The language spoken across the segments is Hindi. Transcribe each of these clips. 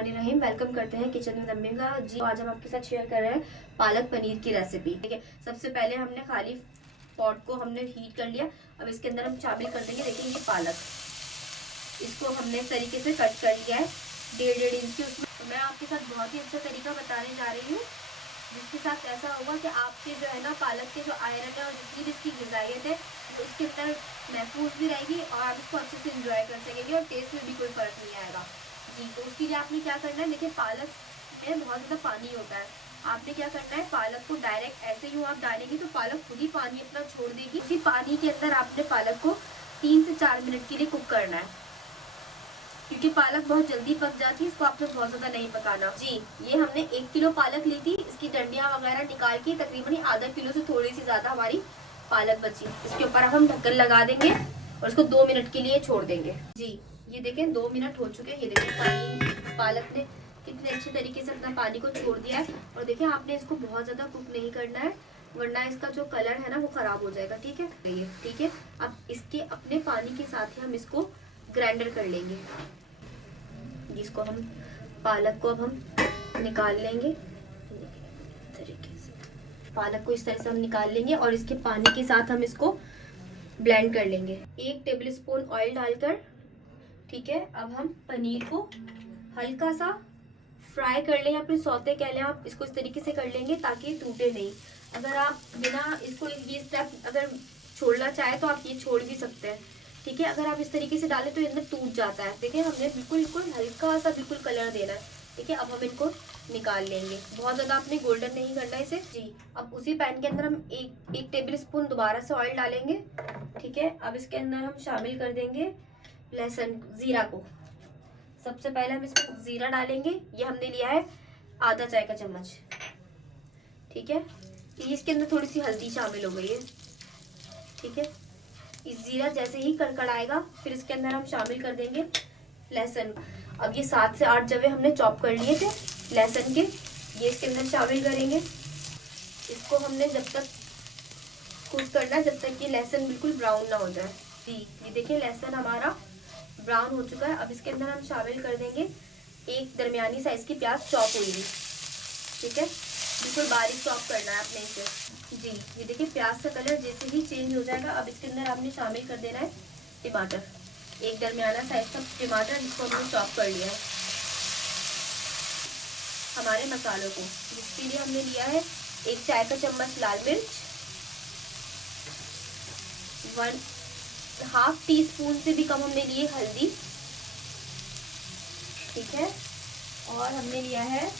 बिस्मिल्लाहिर्रहमानिर्रहीम। वेलकम करते हैं किचन में अम्मी का जी। आज हम आपके साथ शेयर कर रहे हैं पालक पनीर की रेसिपी। ठीक है, सबसे पहले हमने खाली पॉट को हमने हीट कर लिया। अब इसके अंदर हम शामिल कर देंगे, देखिए ये पालक, इसको हमने इस तरीके से कट कर लिया है 1.5 इंच की। उसमें तो मैं आपके साथ बहुत ही अच्छा तरीका बताने जा रही हूँ, जिसके साथ ऐसा होगा कि आपके जो है ना पालक के जो आयरन है और जितनी भी इसकी ग़िज़ाइयत है तो इसके अंदर महफूज भी रहेगी और आप इसको अच्छे से इंजॉय कर सकेंगे और टेस्ट में भी कोई फ़र्क नहीं आएगा जी। तो उसके लिए आपने क्या करना है, देखिए पालक में बहुत ज़्यादा पानी होता है। आपने क्या करना है, पालक को डायरेक्ट ऐसे ही आप डालेंगे तो पालक खुद ही पानी अपना छोड़ देगी। उसी पानी के अंदर आपने पालक को 3 से 4 मिनट के लिए कुक करना है, क्योंकि पालक बहुत जल्दी पक जाती है, इसको आपने बहुत ज़्यादा नहीं पकाना जी। ये हमने 1 किलो पालक ली थी, इसकी डंडियाँ वगैरह निकाल के तकरीबन आधा किलो से थोड़ी सी ज़्यादा हमारी पालक बची। इसके ऊपर अब हम ढक्कन लगा देंगे और इसको 2 मिनट के लिए छोड़ देंगे जी। ये देखें 2 मिनट हो चुके हैं। ये देखें पालक ने कितने अच्छे तरीके से अपना पानी को छोड़ दिया है। और देखिए आपने इसको बहुत ज़्यादा कुक नहीं करना है, वरना इसका जो कलर है ना वो ख़राब हो जाएगा। ठीक है, ठीक है। अब इसके अपने पानी के साथ ही हम इसको ग्राइंडर कर लेंगे, जिसको हम पालक को अब हम निकाल लेंगे तरीके से। पालक को इस तरह से हम निकाल लेंगे और इसके पानी के साथ हम इसको ब्लेंड कर लेंगे 1 टेबलस्पून ऑयल डालकर। ठीक है, अब हम पनीर को हल्का सा फ्राई कर लें या फिर सौते कह लें आप, इसको इस तरीके से कर लेंगे ताकि टूटे नहीं। अगर आप बिना इसको ये स्टेप अगर छोड़ना चाहे तो आप ये छोड़ भी सकते हैं। ठीक है, अगर आप इस तरीके से डालें तो ये अंदर टूट जाता है। देखिए हमने बिल्कुल हल्का सा बिल्कुल कलर देना है। ठीक है, अब हम इनको निकाल लेंगे, बहुत ज़्यादा आपने गोल्डन नहीं करना इसे जी। अब उसी पैन के अंदर हम एक टेबलस्पून दोबारा से ऑयल डालेंगे। ठीक है, अब इसके अंदर हम शामिल कर देंगे लहसुन ज़ीरा को। सबसे पहले हम इसमें ज़ीरा डालेंगे, ये हमने लिया है आधा चाय का चम्मच। ठीक है, इसके अंदर थोड़ी सी हल्दी शामिल हो गई है। ठीक है, इस ज़ीरा जैसे ही कड़कड़ाएगा फिर इसके अंदर हम शामिल कर देंगे लहसुन। अब ये 7 से 8 जवे हमने चॉप कर लिए थे लहसुन के, ये इसके अंदर शामिल करेंगे। इसको हमने जब तक कुक करना है जब तक ये लहसुन बिल्कुल ब्राउन ना हो जाए जी। ये देखिए लहसुन हमारा ब्राउन हो चुका है। अब इसके अंदर हम शामिल कर देंगे एक दरमियानी साइज़ की प्याज चॉप हुई हुई। ठीक है, बिल्कुल बारीक चॉप करना है आपने इसे जी। ये देखिए प्याज का कलर जैसे ही चेंज हो जाएगा अब इसके अंदर आपने शामिल कर देना है टमाटर, एक दरमियाना साइज का टमाटर जिसको हमने चॉप कर लिया है। हमारे मसालों को, जिसके लिए हमने लिया है 1 चाय का चम्मच लाल मिर्च, 1/2 टीस्पून से भी कम हमने लिए हल्दी। ठीक है, और हमने लिया है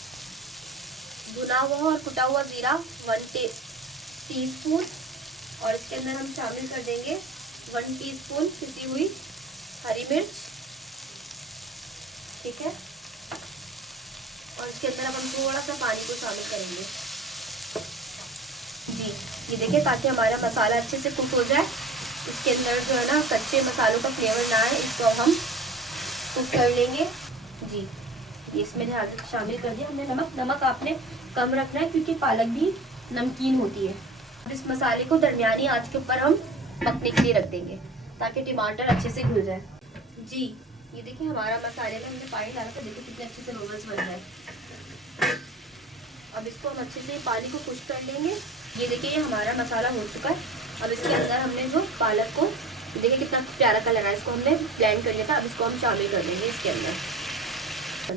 भुना हुआ और कुटा हुआ जीरा 1 टीस्पून, और इसके अंदर हम शामिल कर देंगे 1 टीस्पून पिसी हुई हरी मिर्च। ठीक है, और इसके अंदर अब हम थोड़ा सा पानी को शामिल करेंगे जी। ये देखिए ताकि हमारा मसाला अच्छे से कुक हो जाए, इसके अंदर जो है ना कच्चे मसालों का फ्लेवर ना आए, इसको अब हम कुक कर लेंगे जी। ये इसमें शामिल कर दिया हमने नमक आपने कम रखना है क्योंकि पालक भी नमकीन होती है। अब इस मसाले को दरमियानी आंच के ऊपर हम पकने के लिए रख देंगे ताकि टमाटर अच्छे से घुल जाए जी। ये देखिए हमारा मसाले में हमने पानी डाला था, देखिए कितने अच्छे से बबल्स बन रहे हैं। अब इसको हम अच्छे से पानी को खुश्क कर लेंगे। ये देखिए ये हमारा मसाला हो चुका है। अब इसके अंदर हमने जो पालक को, देखिए कितना प्यारा कलर है, इसको हमने ब्लेंड कर लिया था। अब इसको हम शामिल कर देंगे इसके अंदर।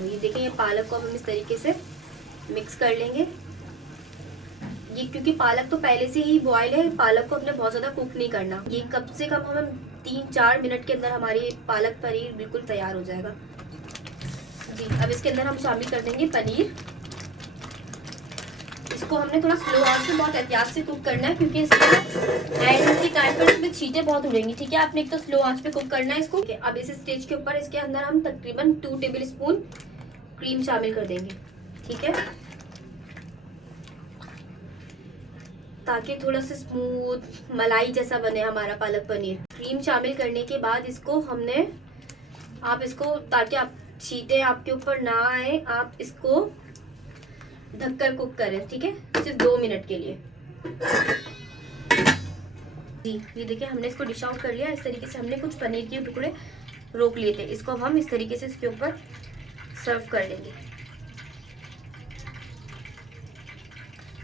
ये देखिए ये पालक को हम इस तरीके से मिक्स कर लेंगे। ये क्योंकि पालक तो पहले से ही बॉयल है, पालक को हमने बहुत ज़्यादा कुक नहीं करना। ये कम से कम हम 3-4 मिनट के अंदर हमारी पालक पनीर बिल्कुल तैयार हो जाएगा जी। अब इसके अंदर हम शामिल कर देंगे पनीर। इसको हमने थोड़ा स्लो आंच पे बहुत एहतियात से कुक करना है क्योंकि इसके एंड के टाइम पर इसमें छींटें बहुत उड़ेंगी। ठीक है, आपने एक तो स्लो आंच पे कुक करना है इसको। अब इस स्टेज के ऊपर इसके अंदर हम तकरीबन 2 टेबलस्पून क्रीम शामिल कर देंगे। ठीक है, ताकि थोड़ा सा स्मूथ मलाई जैसा बने हमारा पालक पनीर। क्रीम शामिल करने के बाद इसको हमने, आप इसको ताकि आप छींटे आपके ऊपर ना आए, आप इसको ढककर कुक करें। ठीक है, सिर्फ 2 मिनट के लिए जी। ये देखिए हमने इसको डिश आउट कर लिया। इस तरीके से हमने कुछ पनीर के टुकड़े रोक लिए थे, इसको अब हम इस तरीके से इसके ऊपर सर्व कर लेंगे।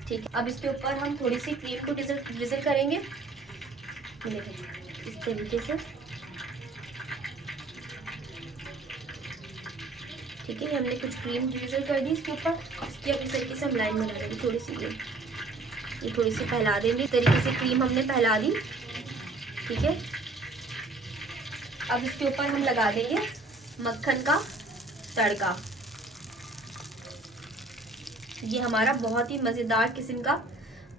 ठीक है, अब इसके ऊपर हम थोड़ी सी क्रीम को drizzle करेंगे। देखिए इस तरीके से। ठीक है, हमने कुछ क्रीम drizzle कर दी इसके ऊपर। इसकी अब इस तरीके से हम लाइन बना देंगे, थोड़ी सी क्रीम ये थोड़ी सी फैला देंगे। इस तरीके से क्रीम हमने फैला दी। ठीक है, अब इसके ऊपर हम लगा देंगे मक्खन का तड़का। ये हमारा बहुत ही मज़ेदार किस्म का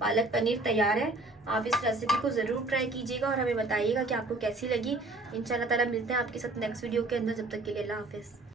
पालक पनीर तैयार है। आप इस रेसिपी को ज़रूर ट्राई कीजिएगा और हमें बताइएगा कि आपको कैसी लगी। इंशाल्लाह ताला मिलते हैं आपके साथ नेक्स्ट वीडियो के अंदर। जब तक के लिए अल्लाह हाफिज़।